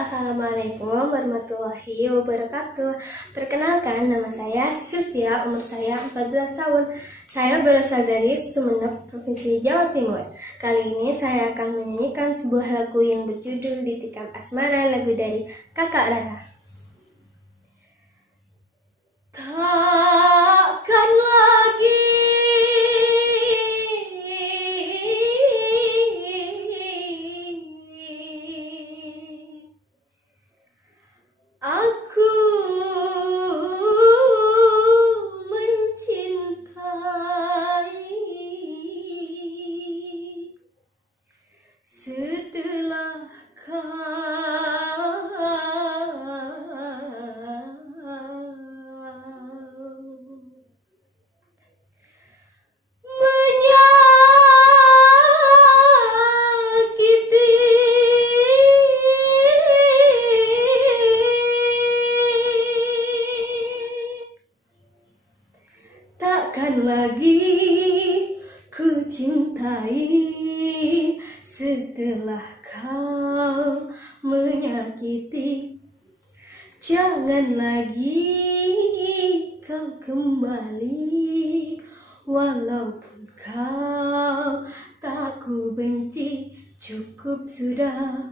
Assalamualaikum warahmatullahi wabarakatuh. Perkenalkan, nama saya Sylvia, umur saya 14 tahun. Saya berasal dari Sumeneb, Provinsi Jawa Timur. Kali ini saya akan menyanyikan sebuah lagu yang berjudul Ditikam Asmara, lagu dari Kakak Rara. Takkan lagi aku mencintai setelah kau menyakiti. Takkan lagi ku cintai setelah kau menyakiti. Jangan lagi kau kembali, walaupun kau tak ku benci. Cukup sudah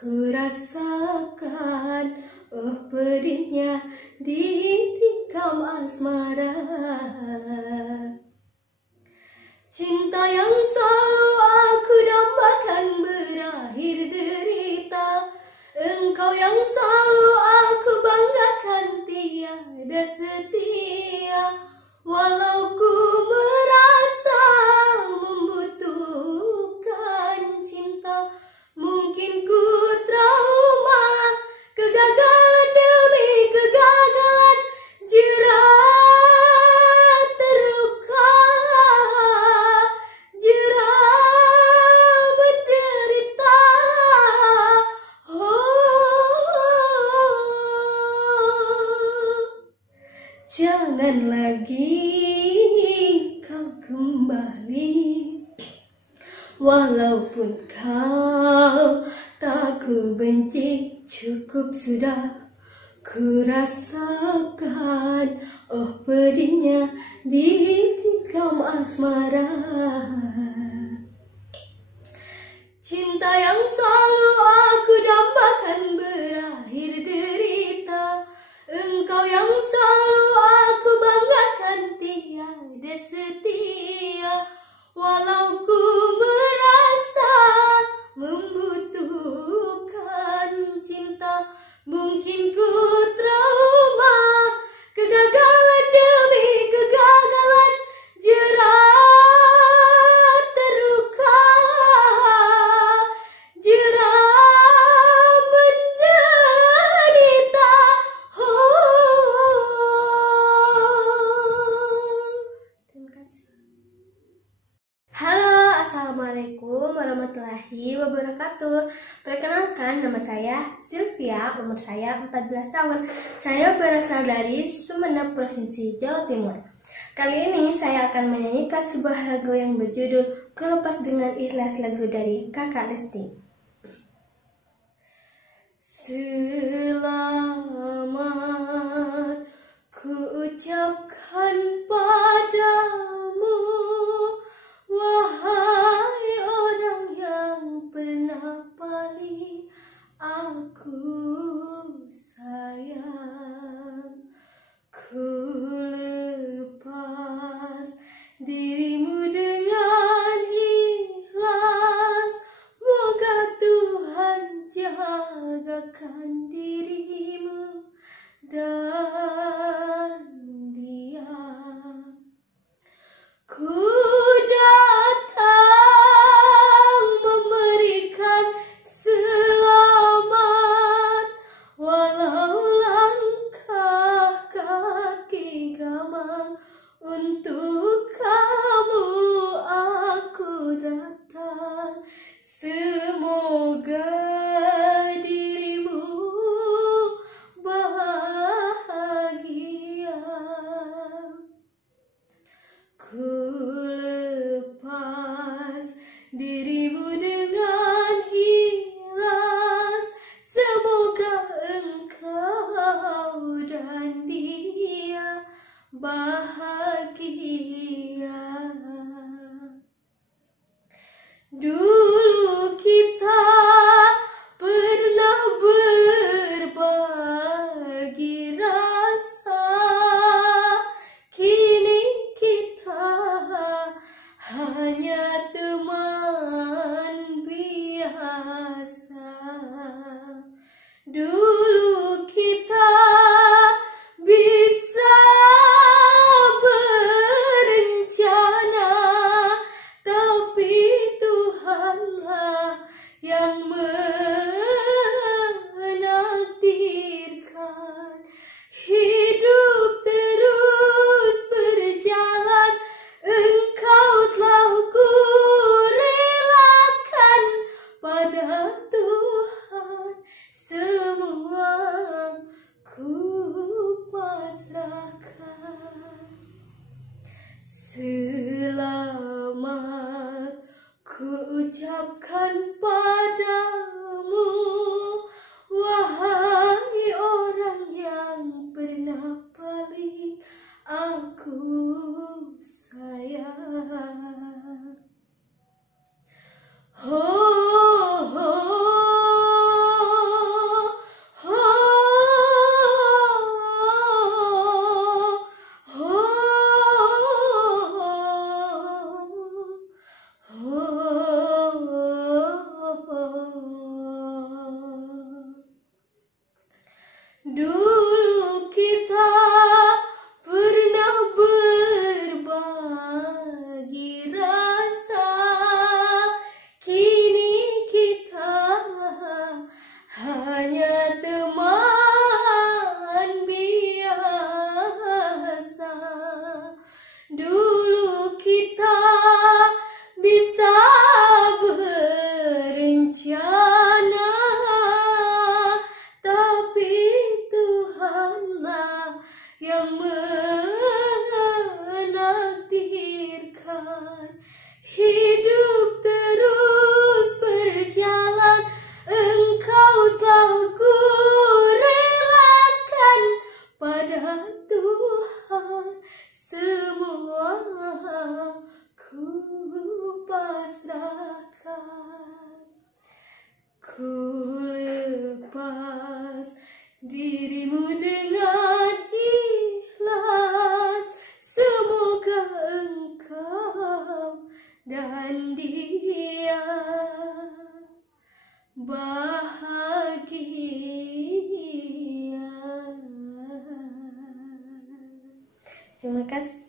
ku rasakan, oh pedihnya ditikam asmara. Cinta yang selalu aku dambakan berakhir derita. Engkau yang selalu aku banggakan tiada setia. Walau ku merasa membutuhkan cinta, mungkin ku trauma, kegagalan demi kegagalan, jerat terluka, jerat menderita. Jangan lagi kau kembali, walaupun kau tak ku benci. Cukup sudah ku rasakan, oh pedihnya ditikam asmara. Cinta yang selalu aku dambakan berakhir derita. Engkau yang selalu aku banggakan tiada setia. Walau ku merasa membutuhkan cinta, mungkin ku trauma, kegagalan demi kegagalan, jerat terluka, jerat menderita. Terima kasih. Halo, Assalamualaikum warahmatullahi wabarakatuh. Perkenalkan, nama saya Sylvia, umur saya 14 tahun. Saya berasal dari Sumeneb, Provinsi Jawa Timur. Kali ini saya akan menyanyikan sebuah lagu yang berjudul Ku Lepas Dengan Ikhlas, lagu dari Kakak Lesti. Selamat ku ucapkan padamu, wahai orang yang pernah paling aku sayang. Ku lepas dirimu dengan ikhlas, moga Tuhan jagakan dirimu dan dia. Ku datang memberikan selamat, walau langkah kaki gamang. Untuk kamu aku datang, semoga dirimu bahagia. Ku bahagia. Dulu kita pernah berbagi rasa, kini kita hanya teman biasa. Dulu kita bisa berencana, tapi Tuhanlah yang menakdirkan. Hidup terus berjalan, Engkau telah kurelakan pada Tuhan. Semua ku pasrahkan. Selamat ku ucapkan padamu, wahai orang yang pernah paling aku sayang. Dulu kita pernah berbagi rasa, kini kita hanya teman biasa. Dulu kita bisa berencana, tapi Tuhanlah yang menakdirkan. Hidup terus berjalan, Engkau telah kurelakan pada Tuhan. Semua ku pasrahkan. Ku lepas dirimu dengan ikhlas, semoga engkau dan dia bahagia. Terima kasih.